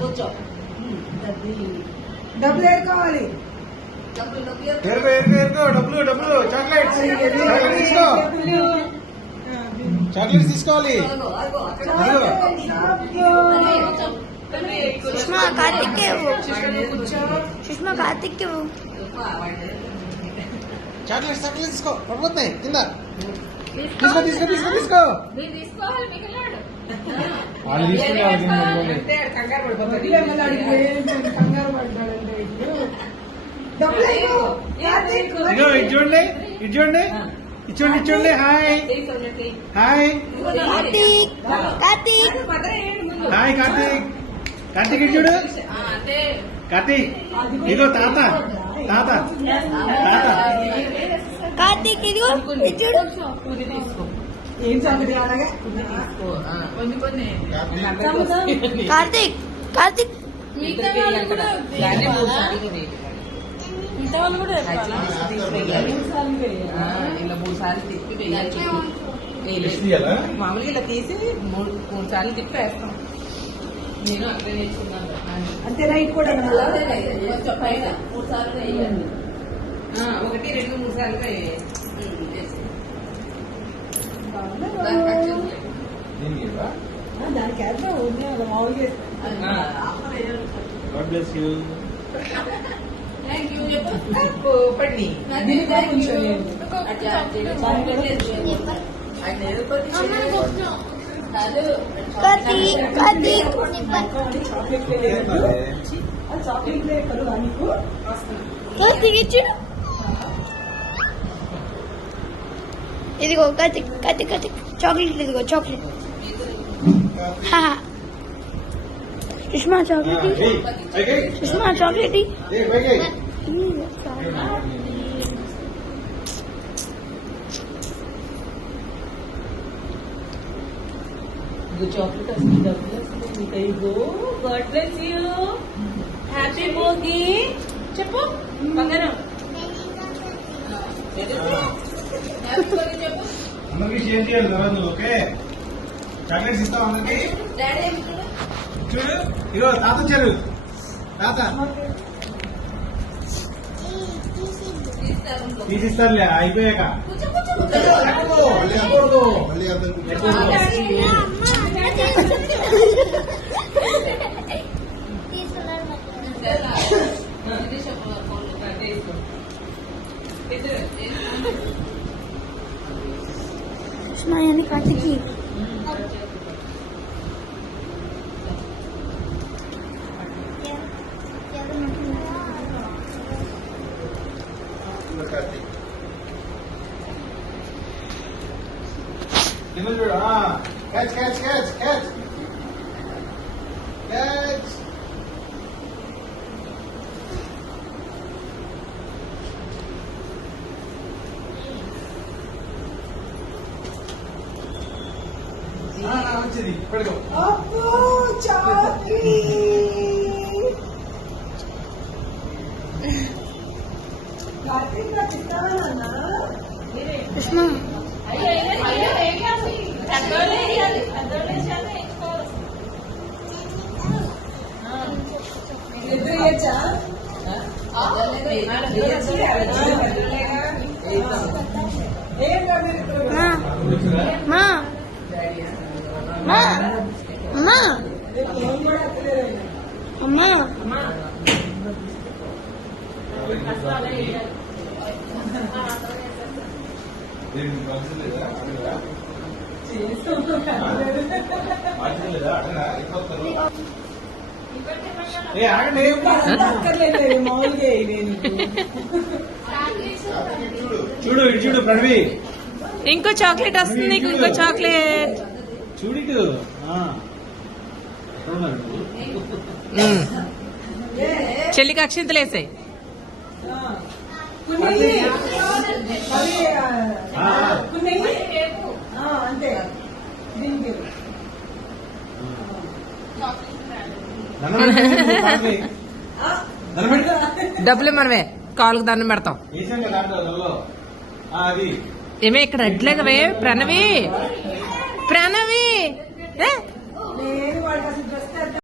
కూర్చో డబ్బులు ఏరుకోవాలి డబ్బులు చాక్లెట్స్ తీసుకో చాక్లెట్స్ తీసుకోవాలి సుష్మా కార్తిక్ సుష్మా కార్తిక్ చాక్లెట్స్ తీసుకో పడిపోతున్నాయి కింద తీసుకో వాళ్ళు తీసుకునే కంగారు పడ్డాడంటే చూడండి ఇచ్చోండి hi hi Karthik hi Karthik చూడు కార్తీక్ ఇదిగో తాత కార్తిక్ ఇదిగో చూడు ఏం సంగతి అలాగే కార్తిక్ ఇలా 3 సార్లు తిప్పి మామూలుగా ఇలా తీసి 3 సార్లు తిప్పి వేస్తాం. నేను అట్లా నేర్చుకున్నాను. అంతే రైట్ కూడా కొంచెం పైన 3 సార్లు వేయాలి. 1 2 3 సార్లు దానికి మామూలుగా God bless you. Thank you చెప్పు పడి ఇదిగో కార్తిక్ చాక్లెట్ ఇదిగో చాక్లెట్ సుష్మా చాక్లెట్ చాక్లెట్ వస్తుంది. డబ్బులు వస్తుంది. God bless you. Happy Bhogi చెప్పు బంగారం. అందరికి షేర్ చేయాలి కదా నువ్వు ఓకే చాక్లెట్స్ ఇస్తావు అందరికి చూడు ఇగో తాత వచ్చారు తాత తీసిస్తారులే అయిపోయాక కార్తిక్ చూడు క్యాచ్ వచ్చింది పడుకో సుష్మా అమ్మా చూడు ప్రణవి ఇంకో చాక్లెట్ వస్తుంది నీకు. ఇంకో చాక్లెట్ చూడు చెల్లికి అక్షింతలు వేసాయి. అంతే డబ్బులు మనమే కాలుకు దండం పెడతాం. ఏమే ఇక్కడ అడ్లేగవే ప్రణవి